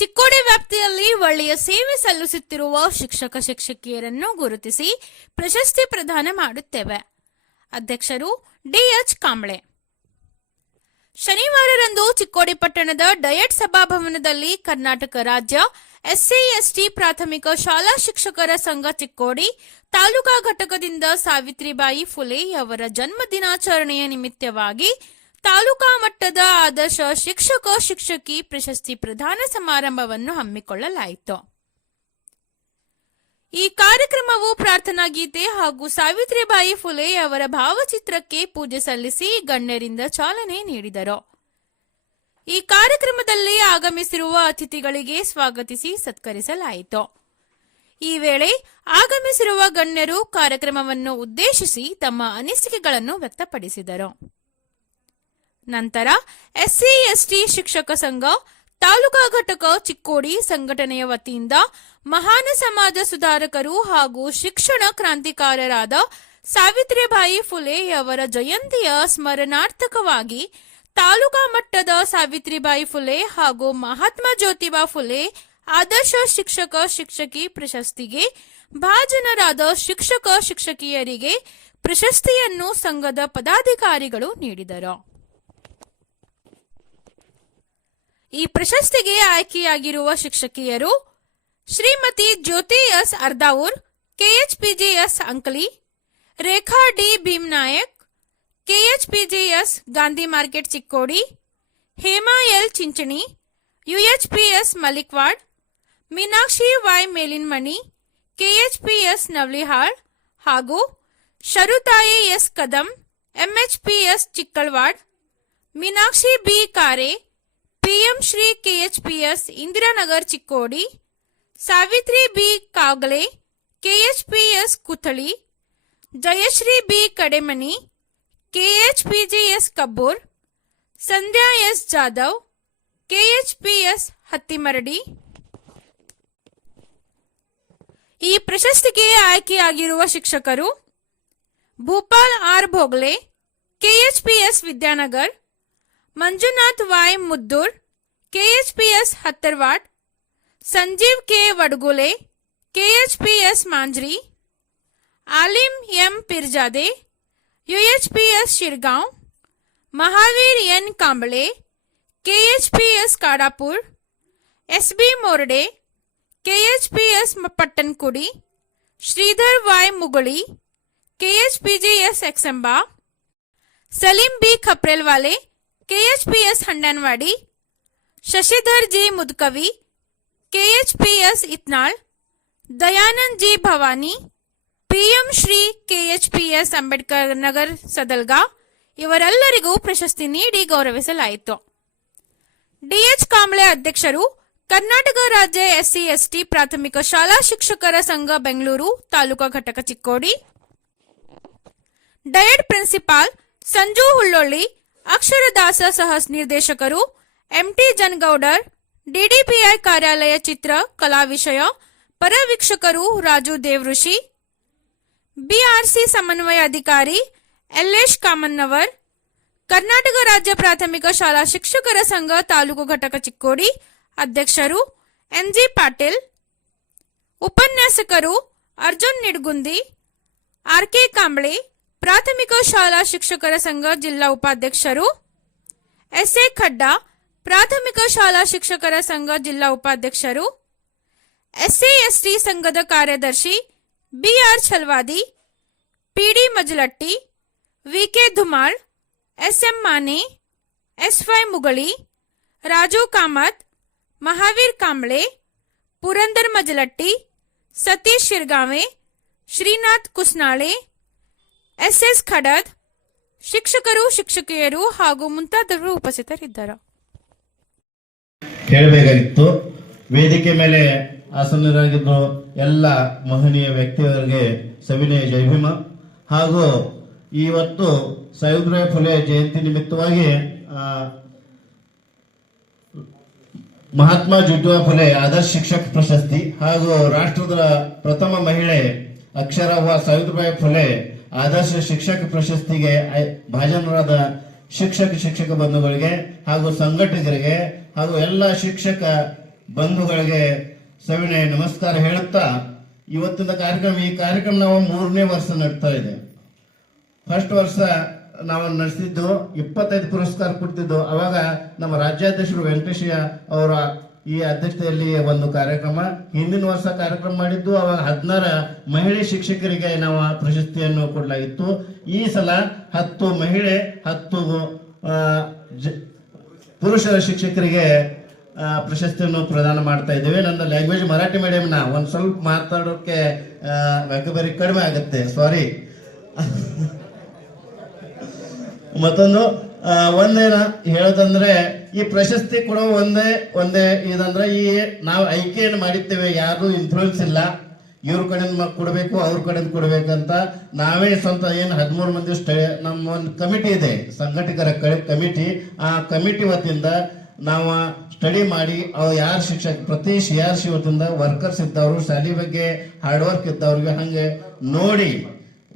ಚಿಕ್ಕೋಡಿ ವ್ಯಾಪ್ತಿಯಲ್ಲಿ ಒಳ್ಳೆಯ ಸೇವೆ ಸಲ್ಲಿಸುತ್ತಿರುವ ಶಿಕ್ಷಕ ಶಿಕ್ಷಕಿಯರನ್ನು ಗುರುತಿಸಿ ಪ್ರಶಸ್ತಿ ಪ್ರದಾನ ಮಾಡುತ್ತೇವೆ. ಅಧ್ಯಕ್ಷರು ಡಿಎಚ್ ಕಾಂಬ್ಳೆ. ಶನಿವಾರರಂದು ಚಿಕ್ಕೋಡಿ ಪಟ್ಟಣದ ಡಯಟ್ ಸಭಾಭವನದಲ್ಲಿ ಕರ್ನಾಟಕ ರಾಜ್ಯ ಎಸ್ಸಿ/ಎಸ್ಟಿ ಪ್ರಾಥಮಿಕ ಶಾಲಾ ಶಿಕ್ಷಕರ ಸಂಘ ಚಿಕ್ಕೋಡಿ ತಾಲೂಕಾ ಘಟಕದಿಂದ ಸಾವಿತ್ರಿಬಾಯಿ ಫುಲೆ ಅವರ ಜನ್ಮ ದಿನಾಚರಣೆಯ ನಿಮಿತ್ತವಾಗಿ ತಾಲೂಕಾ ಮಟ್ಟದ ಆದರ್ಶ ಶಿಕ್ಷಕ ಶಿಕ್ಷಕಿ ಪ್ರಶಸ್ತಿ ಪ್ರದಾನ ಸಮಾರಂಭವನ್ನು ಹಮ್ಮಿಕೊಳ್ಳಲಾಯಿತು. ಈ ಕಾರ್ಯಕ್ರಮವು ಪ್ರಾರ್ಥನಾ ಗೀತೆ ಹಾಗೂ ಸಾವಿತ್ರಿಬಾಯಿ ಫುಲೆ ಅವರ ಭಾವಚಿತ್ರಕ್ಕೆ ಪೂಜೆ ಸಲ್ಲಿಸಿ ಗಣ್ಯರಿಂದ ಚಾಲನೆ ನೀಡಿದರು. ಈ ಕಾರ್ಯಕ್ರಮದಲ್ಲಿ ಆಗಮಿಸಿರುವ ಅತಿಥಿಗಳಿಗೆ ಸ್ವಾಗತಿಸಿ ಸತ್ಕರಿಸಲಾಯಿತು. ಈ ವೇಳೆ ಆಗಮಿಸಿರುವ ಗಣ್ಯರು ಕಾರ್ಯಕ್ರಮವನ್ನು ಉದ್ದೇಶಿಸಿ ತಮ್ಮ ಅನಿಸಿಕೆಗಳನ್ನು ವ್ಯಕ್ತಪಡಿಸಿದರು. ನಂತರ ಎಸ್ಸಿ/ಎಸ್ಟಿ ಶಿಕ್ಷಕ ಸಂಘ ತಾಲೂಕಾ ಘಟಕ ಚಿಕ್ಕೋಡಿ ಸಂಘಟನೆಯ ವತಿಯಿಂದ ಮಹಾನ ಸಮಾಜ ಸುಧಾರಕರು ಹಾಗೂ ಶಿಕ್ಷಣ ಕ್ರಾಂತಿಕಾರರಾದ ಸಾವಿತ್ರಿಬಾಯಿ ಫುಲೆ ಅವರ ಜಯಂತಿಯ ಸ್ಮರಣಾರ್ಥಕವಾಗಿ ತಾಲೂಕಾ ಮಟ್ಟದ ಸಾವಿತ್ರಿಬಾಯಿ ಫುಲೆ ಹಾಗೂ ಮಹಾತ್ಮ ಜ್ಯೋತಿಬಾ ಫುಲೆ ಆದರ್ಶ ಶಿಕ್ಷಕ ಶಿಕ್ಷಕಿ ಪ್ರಶಸ್ತಿಗೆ ಭಾಜನರಾದ ಶಿಕ್ಷಕ ಶಿಕ್ಷಕಿಯರಿಗೆ ಪ್ರಶಸ್ತಿಯನ್ನು ಸಂಘದ ಪದಾಧಿಕಾರಿಗಳು ನೀಡಿದರು. ಈ ಪ್ರಶಸ್ತಿಗೆ ಆಯ್ಕೆಯಾಗಿರುವ ಶಿಕ್ಷಕಿಯರು Shrimati Jyoti S Ardavur, KHPGS Ankali, Rekha D Bhimanayak, KHPGS Gandhi market Chikkodi, Hema L Chinchani, UHPS Malikwad, Meenakshi Y Melinmani, KHPS Navalihal ಹಾಗೂ Sharutai S Kadam, MHPS Chikkalwad, Meenakshi B Kare, PM Shri KHPS Indiranagar Chikkodi, Savitri B Kagale, KHPS Kuthali, Jayashree B Kademani, KHPGS Kabbur, Sandhya S Jadhav, KHPS Hattimaradi. ಈ ಪ್ರಶಸ್ತಿಗೆ ಆಯ್ಕೆಯಾಗಿರುವ ಶಿಕ್ಷಕರು Bhupal R Bhogle, KHPS Vidyanagar, Manjunath Y Muddur, ಕೆಎಚ್ಪಿಎಸ್ ಹತ್ತರ್ವಾಡ್, Sanjeev K Vadagule, KHPS Manjri, Alim M Pirzade, UHPS Shirgaon, Mahavir N Kamble, KHPS Kadapur, SB Morde, KHPS Pattankudi, Shridhar Y Muguli, KHPGS Eksamba, Salim B Khaprelwale, KHPS Handanwadi, Shashidhar G Mudkavi, KHPS Itnal, Dayanand G Bhavani, PM Shri KHPS Ambedkar Nagar Sadalga ಇವರೆಲ್ಲರಿಗೂ ಪ್ರಶಸ್ತಿ ನೀಡಿ ಗೌರವಿಸಲಾಯಿತು. DH Kamble ಅಧ್ಯಕ್ಷರು, ಕರ್ನಾಟಕ ರಾಜ್ಯ ಎಸ್ಸಿ/ಎಸ್ಟಿ ಪ್ರಾಥಮಿಕ ಶಾಲಾ ಶಿಕ್ಷಕರ ಸಂಘ ಬೆಂಗಳೂರು ತಾಲೂಕಾ ಘಟಕ ಚಿಕ್ಕೋಡಿ. ಡಯಟ್ ಪ್ರಿನ್ಸಿಪಾಲ್ ಸಂಜು ಹುಳ್ಳೊಳ್ಳಿ, ಅಕ್ಷರದಾಸ ಸಹ ನಿರ್ದೇಶಕರು ಎಂಟಿ ಜನ್ಗೌಡರ್, ಡಿಡಿಪಿಐ ಕಾರ್ಯಾಲಯ ಚಿತ್ರ ಕಲಾ ವಿಷಯ ಪರವೀಕ್ಷಕರು ರಾಜು ದೇವಋಷಿ, ಬಿಆರ್ಸಿ ಸಮನ್ವಯ ಅಧಿಕಾರಿ ಎಲ್ಎಶ್ ಕಾಮನ್ನವರ್, ಕರ್ನಾಟಕ ರಾಜ್ಯ ಪ್ರಾಥಮಿಕ ಶಾಲಾ ಶಿಕ್ಷಕರ ಸಂಘ ತಾಲೂಕು ಘಟಕ ಚಿಕ್ಕೋಡಿ ಅಧ್ಯಕ್ಷರು ಎನ್ಜಿ ಪಾಟೀಲ್, ಉಪನ್ಯಾಸಕರು ಅರ್ಜುನ್ ನಿಡ್ಗುಂದಿ, ಆರ್ಕೆ ಕಾಂಬ್ಳೆ, ಪ್ರಾಥಮಿಕ ಶಾಲಾ ಶಿಕ್ಷಕರ ಸಂಘ ಜಿಲ್ಲಾ ಉಪಾಧ್ಯಕ್ಷರು ಎಸ್ಎ ಖಡ್ಡಾ, ಪ್ರಾಥಮಿಕ ಶಾಲಾ ಶಿಕ್ಷಕರ ಸಂಘ ಜಿಲ್ಲಾ ಉಪಾಧ್ಯಕ್ಷರು, ಎಸ್ಸಿ/ಎಸ್ಟಿ ಸಂಘದ ಕಾರ್ಯದರ್ಶಿ BR Chalwadi, PD Majalatti, VK Dhumal, SM Mane, SY Mugali, Raju Kamath, Mahavir Kamble, Purandar Majalatti, Satish Shirgave, Shrinath Kusnale, SS Khadad, ಶಿಕ್ಷಕರು ಶಿಕ್ಷಕಿಯರು ಹಾಗೂ ಮುಂತಾದವರು ಉಪಸ್ಥಿತರಿದ್ದರು. ಹೇಳಬೇಕಾಗಿತ್ತು. ವೇದಿಕೆ ಮೇಲೆ ಆಸನ್ನರಾಗಿದ್ದು ಎಲ್ಲ ಮಹನೀಯ ವ್ಯಕ್ತಿಗಳಿಗೆ ಸವಿನಯ ಜಯಭೀಮ. ಹಾಗೂ ಇವತ್ತು ಸಾವಿತ್ರಿಬಾಯಿ ಫುಲೆ ಜಯಂತಿ ನಿಮಿತ್ತವಾಗಿ ಮಹಾತ್ಮ ಜ್ಯೋತಿಬಾ ಫುಲೆ ಆದರ್ಶ ಶಿಕ್ಷಕ ಪ್ರಶಸ್ತಿ ಹಾಗೂ ರಾಷ್ಟ್ರದ ಪ್ರಥಮ ಮಹಿಳೆ ಅಕ್ಷರವ್ವ ಸಾವಿತ್ರಿಬಾಯಿ ಫುಲೆ ಆದರ್ಶ ಶಿಕ್ಷಕ ಪ್ರಶಸ್ತಿಗೆ ಭಾಜನರಾದ ಶಿಕ್ಷಕ ಬಂಧುಗಳಿಗೆ ಹಾಗೂ ಸಂಘಟಕರಿಗೆ ಹಾಗೂ ಎಲ್ಲ ಶಿಕ್ಷಕ ಬಂಧುಗಳಿಗೆ ಸವಿನಯ ನಮಸ್ಕಾರ ಹೇಳುತ್ತಾ ಇವತ್ತಿನ ಈ ಕಾರ್ಯಕ್ರಮ ನಾವು 3ನೇ ವರ್ಷ ನಡ್ತಾ ಇದೆ. ಫಸ್ಟ್ ವರ್ಷ ನಾವು ನಡೆಸಿದ್ದು 25 ಪುರಸ್ಕಾರ ಕೊಡ್ತಿದ್ದು. ಅವಾಗ ನಮ್ಮ ರಾಜ್ಯಾಧ್ಯಕ್ಷರು ವೆಂಕಟೇಶಯ್ಯ ಅವರ ಈ ಅಧ್ಯಕ್ಷತೆಯಲ್ಲಿ ಒಂದು ಕಾರ್ಯಕ್ರಮ, ಹಿಂದಿನ ವರ್ಷ ಕಾರ್ಯಕ್ರಮ ಮಾಡಿದ್ದು. ಅವಾಗ 16 ಮಹಿಳೆ ಶಿಕ್ಷಕರಿಗೆ ನಾವು ಪ್ರಶಸ್ತಿಯನ್ನು ಕೊಡಲಾಗಿತ್ತು. ಈ ಸಲ 10 ಮಹಿಳೆ 10 ಪುರುಷರ ಶಿಕ್ಷಕರಿಗೆ ಪ್ರಶಸ್ತಿಯನ್ನು ಪ್ರದಾನ ಮಾಡ್ತಾ ಇದ್ದೇವೆ. ನನ್ನ ಲ್ಯಾಂಗ್ವೇಜ್ ಮರಾಠಿ ಮೀಡಿಯಂನ ಒಂದು ಸ್ವಲ್ಪ ಮಾತಾಡೋಕೆ ವ್ಯಾಕಬರಿ ಕಡಿಮೆ ಆಗುತ್ತೆ, ಸಾರಿ. ಮತ್ತೊಂದು ಒಂದೇನ ಹೇಳೋದಂದ್ರೆ, ಈ ಪ್ರಶಸ್ತಿ ಕೊಡೋ ಒಂದೇ ಇದಂದ್ರೆ, ಈ ನಾವು ಆಯ್ಕೆಯನ್ನು ಮಾಡಿದ್ದೇವೆ, ಯಾರು ಇನ್ಫ್ಲೂಯೆನ್ಸ್ ಇಲ್ಲ, ಇವ್ರ ಕಡೆಯಿಂದ ಕೊಡಬೇಕು ಅವ್ರ ಕಡೆಯಿಂದ ಕೊಡ್ಬೇಕಂತ ನಾವೇ ಸ್ವಂತ ಏನು 13 ಮಂದಿ ನಮ್ಮ ಒಂದು ಕಮಿಟಿ ಇದೆ, ಸಂಘಟಕರ ಕಮಿಟಿ. ಆ ಕಮಿಟಿ ವತಿಯಿಂದ ನಾವು ಸ್ಟಡಿ ಮಾಡಿ ಅವು ಯಾರು ಶಿಕ್ಷಕ ಪ್ರತಿ CRC ವತಿಯಿಂದ ವರ್ಕರ್ಸ್ ಇದ್ದವರು, ಶಾಲೆ ಬಗ್ಗೆ ಹಾರ್ಡ್ ವರ್ಕ್ ಇದ್ದವ್ರಿಗೆ ಹಂಗೆ ನೋಡಿ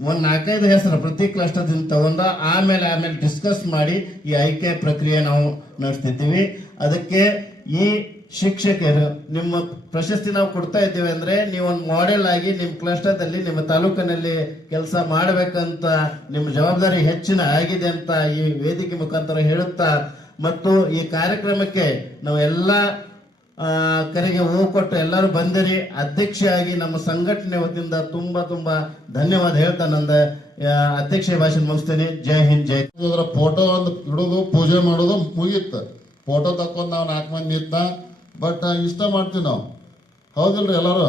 ಒಂದು 4-5 ಹೆಸರು ಪ್ರತಿ ಕ್ಲಸ್ಟರ್ದಿಂದ ತಗೊಂಡ ಆಮೇಲೆ ಡಿಸ್ಕಸ್ ಮಾಡಿ ಈ ಆಯ್ಕೆ ಪ್ರಕ್ರಿಯೆ ನಾವು ನಡೆಸ್ತಿದ್ದೀವಿ. ಅದಕ್ಕೆ ಈ ಶಿಕ್ಷಕರು ನಿಮ್ಮ ಪ್ರಶಸ್ತಿ ನಾವು ಕೊಡ್ತಾ ಇದ್ದೇವೆ ಅಂದ್ರೆ, ನೀವು ಒಂದು ಮಾಡೆಲ್ ಆಗಿ ನಿಮ್ಮ ಕ್ಲಸ್ಟರ್ದಲ್ಲಿ ನಿಮ್ಮ ತಾಲೂಕಿನಲ್ಲಿ ಕೆಲಸ ಮಾಡಬೇಕಂತ ನಿಮ್ಮ ಜವಾಬ್ದಾರಿ ಹೆಚ್ಚಿನ ಆಗಿದೆ ಅಂತ ಈ ವೇದಿಕೆ ಮುಖಾಂತರ ಹೇಳುತ್ತಾ, ಮತ್ತು ಈ ಕಾರ್ಯಕ್ರಮಕ್ಕೆ ನಾವು ಎಲ್ಲ ಕರೆಗೆ ಕೊಟ್ಟು ಎಲ್ಲರೂ ಬಂದಿರಿ. ಅಧ್ಯಕ್ಷೆಯಾಗಿ ನಮ್ಮ ಸಂಘಟನೆ ವತಿಯಿಂದ ತುಂಬಾ ಧನ್ಯವಾದ ಹೇಳ್ತಾ ನಂದ ಅಧ್ಯಕ್ಷ ಭಾಷಣ ಮುಗಿಸ್ತೇನೆ. ಜೈ ಹಿಂದ್, ಜೈ. ಫೋಟೋ ಒಂದು ಇಡೋದು, ಪೂಜೆ ಮಾಡೋದು ಮುಗೀತು. ಫೋಟೋ ತಕ್ಕೊಂಡು ನಾವು 4 ಮಂದಿ ಇತ್ತ. ಬಟ್ ಇಷ್ಟ ಮಾಡ್ತೀವಿ ನಾವು, ಹೌದಿಲ್ರಿ? ಎಲ್ಲರೂ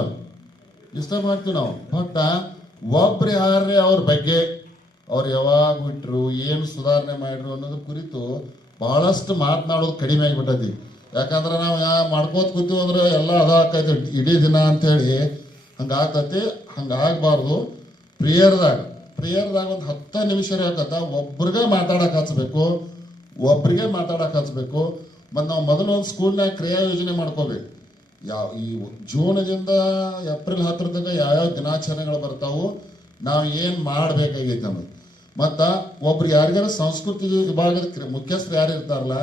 ಇಷ್ಟ ಮಾಡ್ತೀವಿ ನಾವು. ಬಟ್ ಒಬ್ರು ಯಾರೇ ಅವ್ರ ಬಗ್ಗೆ ಅವ್ರು ಯಾವಾಗ ಬಿಟ್ರು, ಏನು ಸುಧಾರಣೆ ಮಾಡ್ರು ಅನ್ನೋದ್ರ ಕುರಿತು ಬಹಳಷ್ಟು ಮಾತನಾಡೋದು ಕಡಿಮೆ ಆಗಿಬಿಟ್ಟೈತಿ. ಯಾಕಂದ್ರೆ ನಾವು ಮಾಡ್ಕೋತ ಕೂತೀವಿ ಅಂದ್ರೆ ಎಲ್ಲ ಅದಾಕೈತಿ ಇಡೀ ದಿನ ಅಂತೇಳಿ ಹಂಗಾಗ್ತೈತಿ. ಹಂಗಾಗಬಾರ್ದು. ಪ್ರೇಯರ್ದಾಗ ಒಂದು 10 ನಿಮಿಷ ಹಾಕತ್ತ ಒಬ್ರಿಗೆ ಮಾತಾಡಕ್ಕೆ ಹಚ್ಬೇಕು. ಮತ್ತು ನಾವು ಮೊದಲು ಒಂದು ಸ್ಕೂಲ್ನಾಗ ಕ್ರಿಯಾ ಯೋಜನೆ ಮಾಡ್ಕೋಬೇಕು. ಈ ಜೂನದಿಂದ ಏಪ್ರಿಲ್ 10 ತನಕ ಯಾವ್ಯಾವ ದಿನಾಚರಣೆಗಳು ಬರ್ತಾವು, ನಾವು ಏನು ಮಾಡಬೇಕಾಗೈತೆ ಅನ್ನೋದು. ಮತ್ತು ಒಬ್ರು ಯಾರಿಗಾರ ಸಂಸ್ಕೃತಿ ವಿಭಾಗದ ಮುಖ್ಯಸ್ಥರು ಯಾರು ಇರ್ತಾರಲ್ಲ,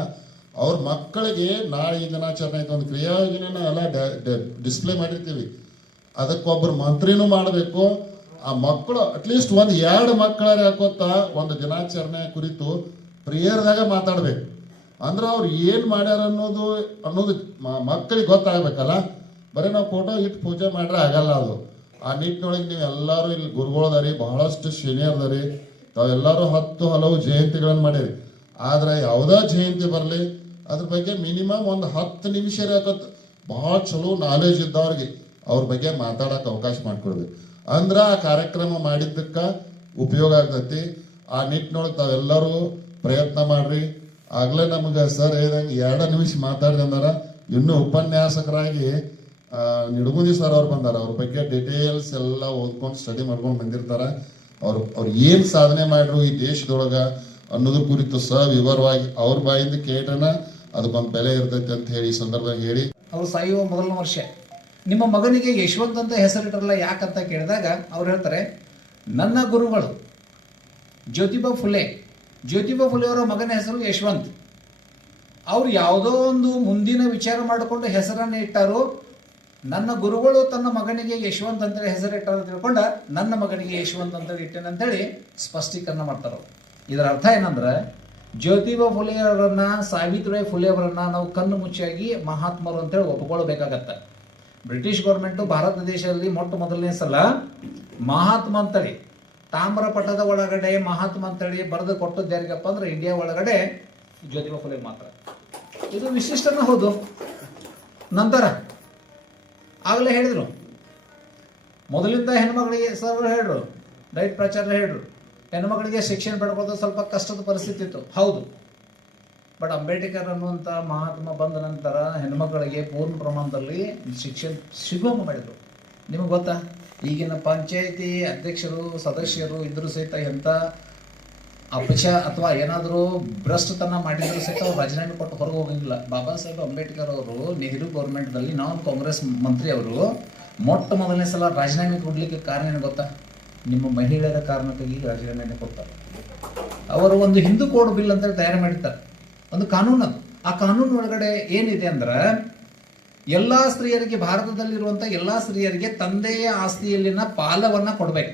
ಅವ್ರ ಮಕ್ಕಳಿಗೆ ನಾಳೆ ಈ ದಿನಾಚರಣೆ ಐತೆ ಒಂದು ಕ್ರಿಯಾ ಯೋಜನೆನ ಎಲ್ಲ ಡಿಸ್ಪ್ಲೇ ಮಾಡಿರ್ತೀವಿ. ಅದಕ್ಕೊಬ್ಬರು ಮಂತ್ರಿನೂ ಮಾಡಬೇಕು. ಆ ಮಕ್ಕಳು ಅಟ್ಲೀಸ್ಟ್ 1-2 ಮಕ್ಕಳ ಹಾಕೋತ ಒಂದು ದಿನಾಚರಣೆ ಕುರಿತು ಪ್ರೇಯರ್ದಾಗ ಮಾತಾಡ್ಬೇಕು. ಅಂದ್ರೆ ಅವ್ರು ಏನು ಮಾಡ್ಯಾರ ಅನ್ನೋದು ಮಕ್ಕಳಿಗೆ ಗೊತ್ತಾಗಬೇಕಲ್ಲ. ಬರೀ ನಾವು ಫೋಟೋ ಇಟ್ಟು ಪೂಜೆ ಮಾಡ್ರೆ ಆಗಲ್ಲ ಅದು. ಆ ನಿಟ್ಟಿನೊಳಗೆ ನೀವು ಎಲ್ಲರೂ ಇಲ್ಲಿ ಗುರುಗಳದಾರಿ, ಬಹಳಷ್ಟು ಸೀನಿಯರ್ದಾರಿ, ತಾವೆಲ್ಲರೂ 10 ಹಲವು ಜಯಂತಿಗಳನ್ನು ಮಾಡಿರಿ. ಆದ್ರೆ ಯಾವುದೇ ಜಯಂತಿ ಬರಲಿ ಅದ್ರ ಬಗ್ಗೆ ಮಿನಿಮಮ್ ಒಂದು 10 ನಿಮಿಷ ಹಾಕೋತ್ ಭಾಳ ಚಲೋ ನಾಲೆಜ್ ಇದ್ದವ್ರಿಗೆ ಅವ್ರ ಬಗ್ಗೆ ಮಾತಾಡಕ್ಕೆ ಅವಕಾಶ ಮಾಡಿಕೊಡ್ಬೇಕು. ಅಂದ್ರೆ ಆ ಕಾರ್ಯಕ್ರಮ ಮಾಡಿದ್ದಕ್ಕೆ ಉಪಯೋಗ ಆಗ್ತೈತಿ. ಆ ನಿಟ್ಟಿನೊಳಗೆ ತಾವೆಲ್ಲರೂ ಪ್ರಯತ್ನ ಮಾಡ್ರಿ. ಆಗ್ಲೇ ನಮಗೆ ಸರ್ ಹೇಳ್ದಂಗೆ 2 ನಿಮಿಷ ಮಾತಾಡಿದ ಅಂದಾರ. ಇನ್ನೂ ಉಪನ್ಯಾಸಕರಾಗಿ ನಿಡುಗುಂದಿ ಸರ್ ಅವ್ರು ಬಂದಾರ. ಅವ್ರ ಬಗ್ಗೆ ಡಿಟೇಲ್ಸ್ ಎಲ್ಲ ಓದ್ಕೊಂಡು ಸ್ಟಡಿ ಮಾಡ್ಕೊಂಡು ಬಂದಿರ್ತಾರ. ಅವ್ರು ಏನು ಸಾಧನೆ ಮಾಡ್ರು ಈ ದೇಶದೊಳಗ ಅನ್ನೋದ್ರ ಕುರಿತು ವಿವರವಾಗಿ ಅವ್ರ ಬಾಯಿಂದ ಕೇಳೋಣ. ಅದಕ್ಕೊಂದು ಬೆಲೆ ಇರ್ತೈತೆ ಅಂತ ಹೇಳಿ ಈ ಸಂದರ್ಭದಾಗ ಹೇಳಿ. ಅವ್ರು ಸಾಯುವ ಮೊದಲನೇ ವರ್ಷ ನಿಮ್ಮ ಮಗನಿಗೆ ಯಶವಂತ್ ಅಂತ ಹೆಸರಿಟ್ಟರಲ್ಲ ಯಾಕಂತ ಕೇಳಿದಾಗ ಅವ್ರು ಹೇಳ್ತಾರೆ, ನನ್ನ ಗುರುಗಳು ಜ್ಯೋತಿಬಾ ಫುಲೆ ಅವರ ಮಗನ ಹೆಸರು ಯಶವಂತ್. ಅವ್ರು ಯಾವುದೋ ಒಂದು ಮುಂದಿನ ವಿಚಾರ ಮಾಡಿಕೊಂಡು ಹೆಸರನ್ನು ಇಟ್ಟಾರು. ನನ್ನ ಗುರುಗಳು ತನ್ನ ಮಗನಿಗೆ ಯಶವಂತ್ ಅಂತೇಳಿ ಹೆಸರಿಟ್ಟಾರ ತಿಳ್ಕೊಂಡ ನನ್ನ ಮಗನಿಗೆ ಯಶವಂತ್ ಅಂತೇಳಿ ಇಟ್ಟೇನೆ ಅಂತೇಳಿ ಸ್ಪಷ್ಟೀಕರಣ ಮಾಡ್ತಾರೆ. ಇದರ ಅರ್ಥ ಏನಂದ್ರೆ, ಜ್ಯೋತಿಬಾ ಫುಲೆ ಅವರನ್ನ, ಸಾವಿತ್ರಿಬಾಯಿ ಫುಲೆ ಅವರನ್ನ ನಾವು ಕಣ್ಣು ಮುಚ್ಚಾಗಿ ಮಹಾತ್ಮರು ಅಂತೇಳಿ ಒಪ್ಕೊಳ್ಬೇಕಾಗತ್ತೆ. ಬ್ರಿಟಿಷ್ ಗೌರ್ಮೆಂಟು ಭಾರತ ದೇಶದಲ್ಲಿ ಮೊದಲನೇ ಸಲ ಮಹಾತ್ಮ ಅಂತೇಳಿ ತಾಮ್ರ ಪಟದ ಒಳಗಡೆ ಮಹಾತ್ಮ ಅಂತೇಳಿ ಬರೆದು ಕೊಟ್ಟದ್ದು ಯಾರಿಗಪ್ಪ ಅಂದ್ರೆ ಇಂಡಿಯಾ ಒಳಗಡೆ ಜ್ಯೋತಿಬಾ ಫುಲೆ ಮಾತ್ರ. ಇದು ವಿಶಿಷ್ಟನ ಹೌದು. ನಂತರ ಆಗಲೇ ಹೇಳಿದ್ರು, ಮೊದಲಿಂದ ಹೆಣ್ಮಕ್ಳಿಗೆ ಸರ್ ಹೇಳ್ರು, ರೈಟ್ ಪ್ರಚಾರ ಹೇಳ್ರು, ಹೆಣ್ಮಕ್ಳಿಗೆ ಶಿಕ್ಷಣ ಪಡ್ಕೊಳ್ಳೋದು ಸ್ವಲ್ಪ ಕಷ್ಟದ ಪರಿಸ್ಥಿತಿ ಇತ್ತು, ಹೌದು. ಬಟ್ ಅಂಬೇಡ್ಕರ್ ಅನ್ನುವಂಥ ಮಹಾತ್ಮ ಬಂದ ನಂತರ ಹೆಣ್ಮಕ್ಳಿಗೆ ಪೂರ್ಣ ಪ್ರಮಾಣದಲ್ಲಿ ಶಿಕ್ಷಣ ಸಿಗುವಂಗ ಮಾಡಿದ್ರು. ನಿಮಗೆ ಗೊತ್ತಾ, ಈಗಿನ ಪಂಚಾಯತಿ ಅಧ್ಯಕ್ಷರು ಸದಸ್ಯರು ಇದ್ರು ಸಹಿತ ಎಂಥ ಅಪಚ ಅಥವಾ ಏನಾದರೂ ಭ್ರಷ್ಟತನ ಮಾಡಿದ್ರು ಸಹಿತ ಅವ್ರು ರಾಜೀನಾಮೆ ಕೊಟ್ಟು ಹೊರಗೆ ಹೋಗಿಲ್ಲ. ಬಾಬಾ ಸಾಹೇಬ್ ಅಂಬೇಡ್ಕರ್ ಅವರು ನೆಹರು ಗೌರ್ಮೆಂಟ್ದಲ್ಲಿ ನಾನ್ ಕಾಂಗ್ರೆಸ್ ಮಂತ್ರಿ ಅವರು ಮೊದಲನೇ ಸಲ ರಾಜೀನಾಮೆ ಕೊಡ್ಲಿಕ್ಕೆ ಕಾರಣ ಏನು ಗೊತ್ತಾ? ನಿಮ್ಮ ಮಹಿಳೆಯರ ಕಾರಣಕ್ಕಾಗಿ ರಾಜೀನಾಮೆ ಕೊಡ್ತಾರೆ. ಅವರು ಒಂದು ಹಿಂದೂ ಕೋಡ್ ಬಿಲ್ ಅಂತ ತಯಾರು ಮಾಡಿರ್ತಾರೆ, ಒಂದು ಕಾನೂನು. ಅದು ಆ ಕಾನೂನು ಒಳಗಡೆ ಏನಿದೆ ಅಂದ್ರೆ, ಎಲ್ಲಾ ಸ್ತ್ರೀಯರಿಗೆ, ಭಾರತದಲ್ಲಿರುವಂತಹ ಎಲ್ಲಾ ಸ್ತ್ರೀಯರಿಗೆ ತಂದೆಯ ಆಸ್ತಿಯಲ್ಲಿನ ಪಾಲವನ್ನ ಕೊಡಬೇಕು.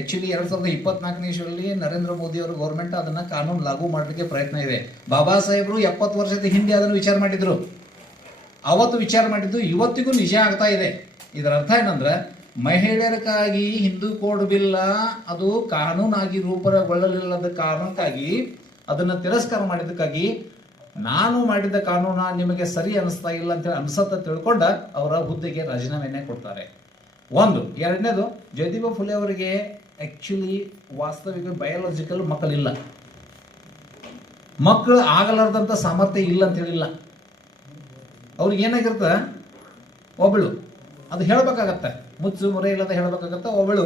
ಆಕ್ಚುಲಿ 2024ನೇ ಇಸ್ವಿಯಲ್ಲಿ ನರೇಂದ್ರ ಮೋದಿ ಅವರ ಗೌರ್ಮೆಂಟ್ ಅದನ್ನ ಕಾನೂನು ಲಾಗು ಮಾಡಲಿಕ್ಕೆ ಪ್ರಯತ್ನ ಇದೆ. ಬಾಬಾ ಸಾಹೇಬರು 70 ವರ್ಷದ ಹಿಂದೆ ಅದನ್ನು ವಿಚಾರ ಮಾಡಿದ್ರು. ಅವತ್ತು ವಿಚಾರ ಮಾಡಿದ್ದು ಇವತ್ತಿಗೂ ನಿಜ ಆಗ್ತಾ ಇದೆ. ಇದರ ಅರ್ಥ ಏನಂದ್ರೆ, ಮಹಿಳೆಯರಿಗಾಗಿ ಹಿಂದೂ ಕೋಡ್ ಬಿಲ್ ಅದು ಕಾನೂನಾಗಿ ರೂಪುಗೊಳ್ಳಲಿಲ್ಲದ ಕಾರಣಕ್ಕಾಗಿ, ಅದನ್ನ ತಿರಸ್ಕಾರ ಮಾಡಿದ್ದಕ್ಕಾಗಿ, ನಾನು ಮಾಡಿದ ಕಾನೂನ ನಿಮಗೆ ಸರಿ ಅನಿಸ್ತಾ ಇಲ್ಲ ಅಂತ ಅನ್ಸತ್ತ ತಿಳ್ಕೊಂಡ ಅವರ ಹುದ್ದೆಗೆ ರಾಜೀನಾಮೆಯನ್ನೇ ಕೊಡ್ತಾರೆ. ಒಂದು. ಎರಡನೇದು, ಜ್ಯೋತಿಬಾ ಫುಲೆ ಅವರಿಗೆ ಆಕ್ಚುಲಿ ವಾಸ್ತವಿಕ ಬಯೋಲಾಜಿಕಲ್ ಮಕ್ಕಳಿಲ್ಲ, ಮಕ್ಕಳು ಆಗಲಾರ್ದಂಥ ಸಾಮರ್ಥ್ಯ ಇಲ್ಲ ಅಂತ ಹೇಳಿಲ್ಲ. ಅವ್ರಿಗೆ ಏನಾಗಿರ್ತ, ಒಬ್ಬಳು ಅದು ಹೇಳ್ಬೇಕಾಗತ್ತೆ, ಮುಚ್ಚು ಮುರೆ ಇಲ್ಲದ ಹೇಳ್ಬೇಕಾಗತ್ತೆ. ಒಬ್ಬಳು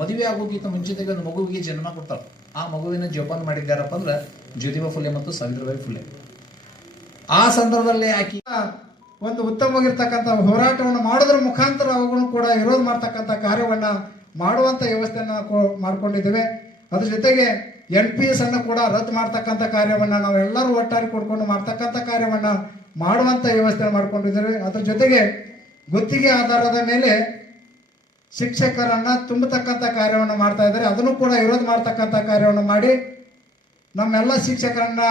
ಮದುವೆ ಆಗೋಕ್ಕಿಂತ ಮುಂಚಿತವಾಗಿ ಒಂದು ಮಗುವಿಗೆ ಜನ್ಮ ಕೊಡ್ತಾಳೆ. ಆ ಮಗುವಿನ ಜೋಪಾನ ಮಾಡಿದ್ದಾರಪ್ಪ ಅಂದ್ರೆ ಜ್ಯೋತಿಬಾ ಫುಲೆ ಮತ್ತು ಸಾವಿತ್ರಿಬಾಯಿ ಫುಲೆ. ಆ ಸಂದರ್ಭದಲ್ಲಿ ಆಕಿ ಒಂದು ಉತ್ತಮವಾಗಿರ್ತಕ್ಕಂಥ ಹೋರಾಟವನ್ನು ಮಾಡೋದ್ರ ಮುಖಾಂತರ ಅವುಗಳನ್ನು ಕೂಡ ವಿರೋಧ ಮಾಡ್ತಕ್ಕಂಥ ಕಾರ್ಯವನ್ನ ಮಾಡುವಂತ ವ್ಯವಸ್ಥೆಯನ್ನ ಮಾಡ್ಕೊಂಡಿದ್ದೇವೆ. ಅದ್ರ ಜೊತೆಗೆ NPS ಅನ್ನು ಕೂಡ ರದ್ದು ಮಾಡ್ತಕ್ಕಂಥ ಕಾರ್ಯವನ್ನ ನಾವು ಎಲ್ಲರೂ ಒಟ್ಟಾಗಿ ಕೊಡ್ಕೊಂಡು ಮಾಡ್ತಕ್ಕಂಥ ಕಾರ್ಯವನ್ನ ಮಾಡುವಂತ ವ್ಯವಸ್ಥೆ ಮಾಡ್ಕೊಂಡಿದ್ದೇವೆ. ಅದ್ರ ಜೊತೆಗೆ ಗುತ್ತಿಗೆ ಆಧಾರದ ಮೇಲೆ ಶಿಕ್ಷಕರನ್ನ ತುಂಬತಕ್ಕಂಥ ಕಾರ್ಯವನ್ನು ಮಾಡ್ತಾ ಇದ್ದಾರೆ. ಅದನ್ನು ಕೂಡ ವಿರೋಧ ಮಾಡ್ತಕ್ಕಂಥ ಕಾರ್ಯವನ್ನು ಮಾಡಿ ನಮ್ಮೆಲ್ಲ ಶಿಕ್ಷಕರನ್ನ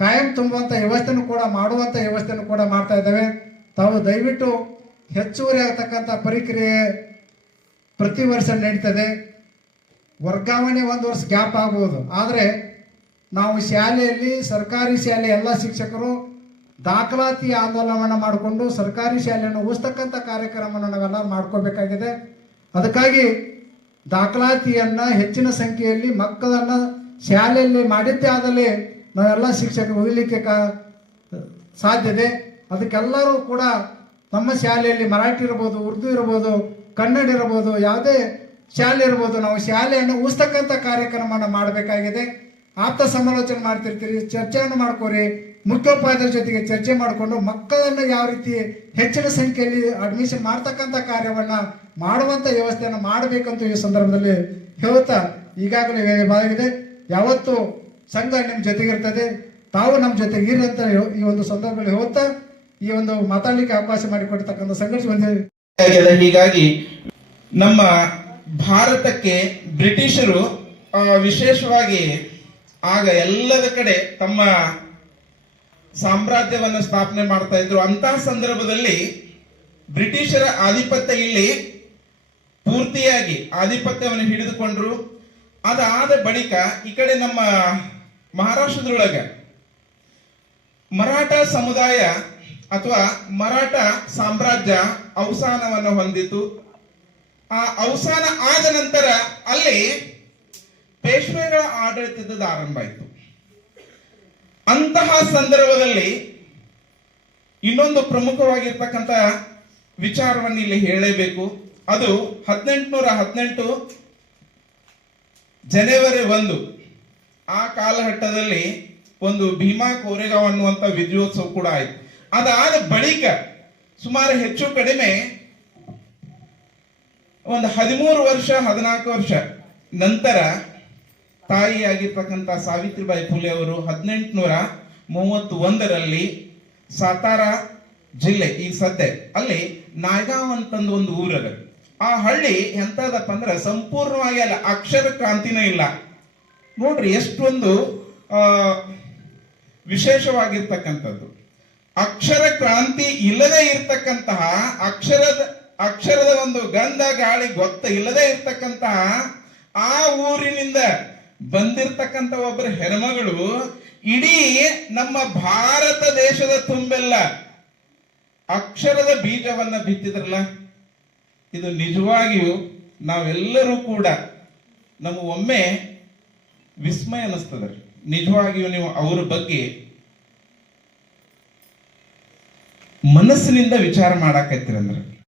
ಕಾಯಂ ತುಂಬುವಂತ ವ್ಯವಸ್ಥೆನೂ ಕೂಡ ಮಾಡುವಂತ ವ್ಯವಸ್ಥೆನೂ ಕೂಡ ಮಾಡ್ತಾ ಇದ್ದೇವೆ. ತಾವು ದಯವಿಟ್ಟು ಹೆಚ್ಚುವರಿ ಆಗತಕ್ಕಂಥ ಪ್ರಕ್ರಿಯೆ ಪ್ರತಿ ವರ್ಷ ನಡೀತದೆ. ವರ್ಗಾವಣೆ 1 ವರ್ಷ ಗ್ಯಾಪ್ ಆಗಬಹುದು. ಆದರೆ ನಾವು ಶಾಲೆಯಲ್ಲಿ, ಸರ್ಕಾರಿ ಶಾಲೆ ಎಲ್ಲ ಶಿಕ್ಷಕರು ದಾಖಲಾತಿ ಆಂದೋಲನವನ್ನು ಮಾಡಿಕೊಂಡು ಸರ್ಕಾರಿ ಶಾಲೆಯನ್ನು ಉಳಿಸ್ತಕ್ಕಂಥ ಕಾರ್ಯಕ್ರಮವನ್ನು ನಾವೆಲ್ಲರೂ ಮಾಡ್ಕೋಬೇಕಾಗಿದೆ. ಅದಕ್ಕಾಗಿ ದಾಖಲಾತಿಯನ್ನ ಹೆಚ್ಚಿನ ಸಂಖ್ಯೆಯಲ್ಲಿ ಮಕ್ಕಳನ್ನ ಶಾಲೆಯಲ್ಲಿ ಮಾಡಿದ್ದೇ ಆದಲ್ಲಿ ನಾವೆಲ್ಲ ಶಿಕ್ಷಕರು ಉಳಿಲಿಕ್ಕೆ ಸಾಧ್ಯತೆ. ಅದಕ್ಕೆಲ್ಲರೂ ಕೂಡ ನಮ್ಮ ಶಾಲೆಯಲ್ಲಿ ಮರಾಠಿ ಇರ್ಬೋದು, ಉರ್ದು ಇರ್ಬೋದು, ಕನ್ನಡ ಇರ್ಬೋದು, ಯಾವುದೇ ಶಾಲೆ ಇರ್ಬೋದು, ನಾವು ಶಾಲೆಯನ್ನು ಉಳಿಸ್ತಕ್ಕಂಥ ಕಾರ್ಯಕ್ರಮವನ್ನು ಮಾಡಬೇಕಾಗಿದೆ. ಆಪ್ತ ಸಮಾಲೋಚನೆ ಮಾಡ್ತಿರ್ತೀರಿ, ಚರ್ಚೆಯನ್ನು ಮಾಡ್ಕೋರಿ, ಮುಖ್ಯೋಪಾಧ್ಯಾಯರ ಜೊತೆಗೆ ಚರ್ಚೆ ಮಾಡಿಕೊಂಡು ಮಕ್ಕಳನ್ನು ಯಾವ ರೀತಿ ಹೆಚ್ಚಿನ ಸಂಖ್ಯೆಯಲ್ಲಿ ಅಡ್ಮಿಷನ್ ಮಾಡ್ತಕ್ಕಂಥ ಕಾರ್ಯವನ್ನ ಮಾಡುವಂತ ವ್ಯವಸ್ಥೆಯನ್ನು ಮಾಡಬೇಕಂತ ಈ ಸಂದರ್ಭದಲ್ಲಿ ಹೇಳುತ್ತಾ, ಈಗಾಗಲೇ ವೇಳೆಯಾಗಿದೆ. ಯಾವತ್ತು ಸಂಘ ನಿಮ್ಮ ಜೊತೆಗಿರ್ತದೆ, ತಾವು ನಮ್ಮ ಜೊತೆಗೆ ಇರಿ ಅಂತ ಈ ಒಂದು ಸಂದರ್ಭದಲ್ಲಿ ಹೇಳುತ್ತಾ ಈ ಒಂದು ಮಾತಾಡ್ಲಿಕ್ಕೆ ಅವಕಾಶ ಮಾಡಿಕೊಡ್ತಕ್ಕಂಥ ಸಂಘರ್ಷ ಹೊಂದಿದೆ. ಹೀಗಾಗಿ ನಮ್ಮ ಭಾರತಕ್ಕೆ ಬ್ರಿಟಿಷರು ವಿಶೇಷವಾಗಿ ಆಗ ಎಲ್ಲದ ಕಡೆ ತಮ್ಮ ಸಾಮ್ರಾಜ್ಯವನ್ನು ಸ್ಥಾಪನೆ ಮಾಡ್ತಾ ಇದ್ರು. ಅಂತಹ ಸಂದರ್ಭದಲ್ಲಿ ಬ್ರಿಟಿಷರ ಆಧಿಪತ್ಯ ಇಲ್ಲಿ ಪೂರ್ತಿಯಾಗಿ ಆಧಿಪತ್ಯವನ್ನು ಹಿಡಿದುಕೊಂಡ್ರು. ಅದಾದ ಬಳಿಕ ಈ ಕಡೆ ನಮ್ಮ ಮಹಾರಾಷ್ಟ್ರದೊಳಗೆ ಮರಾಠ ಸಮುದಾಯ ಅಥವಾ ಮರಾಠ ಸಾಮ್ರಾಜ್ಯ ಅವಸಾನವನ್ನು ಹೊಂದಿತು. ಆ ಅವಸಾನ ಆದ ನಂತರ ಅಲ್ಲಿ ಪೇಶ್ವೆಗಳ ಆಡಳಿತದ ಆರಂಭ ಆಯಿತು. ಅಂತಹ ಸಂದರ್ಭದಲ್ಲಿ ಇನ್ನೊಂದು ಪ್ರಮುಖವಾಗಿರ್ತಕ್ಕಂಥ ವಿಚಾರವನ್ನು ಇಲ್ಲಿ ಹೇಳಲೇಬೇಕು. ಅದು 1818 ಜನವರಿ 1 ಆ ಕಾಲಘಟ್ಟದಲ್ಲಿ ಒಂದು ಭೀಮಾ ಕೋರೆಗಾಂವ್ ಅನ್ನುವಂಥ ವಿಜಯೋತ್ಸವ ಕೂಡ ಆಯಿತು. ಅದಾದ ಬಳಿಕ ಸುಮಾರು ಹೆಚ್ಚು ಕಡಿಮೆ ಒಂದು 13 ವರ್ಷ 14 ವರ್ಷ ನಂತರ ತಾಯಿಯಾಗಿರ್ತಕ್ಕಂಥ ಸಾವಿತ್ರಿಬಾಯಿ ಫುಲೆ ಅವರು 1831ರಲ್ಲಿ ಸಾತಾರ ಜಿಲ್ಲೆ, ಈಗ ಸದ್ಯ ಅಲ್ಲಿ ನಾಯಗಾಂವ್ ಅಂತಂದು ಒಂದು ಊರದ. ಆ ಹಳ್ಳಿ ಎಂತದಪ್ಪ ಅಂದ್ರೆ ಸಂಪೂರ್ಣವಾಗಿ ಅಲ್ಲ, ಅಕ್ಷರ ಕ್ರಾಂತಿನೇ ಇಲ್ಲ. ನೋಡ್ರಿ ಎಷ್ಟೊಂದು ವಿಶೇಷವಾಗಿರ್ತಕ್ಕಂಥದ್ದು. ಅಕ್ಷರ ಕ್ರಾಂತಿ ಇಲ್ಲದೆ ಇರ್ತಕ್ಕಂತಹ ಅಕ್ಷರದ ಒಂದು ಗಂಧ ಗಾಳಿ ಗೊತ್ತ ಇಲ್ಲದೆ ಇರ್ತಕ್ಕಂತಹ ಆ ಊರಿನಿಂದ ಬಂದಿರ್ತಕ್ಕಂಥ ಒಬ್ಬರ ಹೆಣ್ಮಗಳು ಇಡೀ ನಮ್ಮ ಭಾರತ ದೇಶದ ತುಂಬೆಲ್ಲ ಅಕ್ಷರದ ಬೀಜವನ್ನ ಬಿತ್ತಿದ್ರಲ್ಲ, ಇದು ನಿಜವಾಗಿಯೂ ನಾವೆಲ್ಲರೂ ಕೂಡ ನಮಗೆ ಒಮ್ಮೆ ವಿಸ್ಮಯ ಅನಿಸ್ತದೆ. ನಿಜವಾಗಿಯೂ ನೀವು ಅವರ ಬಗ್ಗೆ ಮನಸ್ಸಿನಿಂದ ವಿಚಾರ ಮಾಡಾಕತ್ತೀರಂದ್ರೆ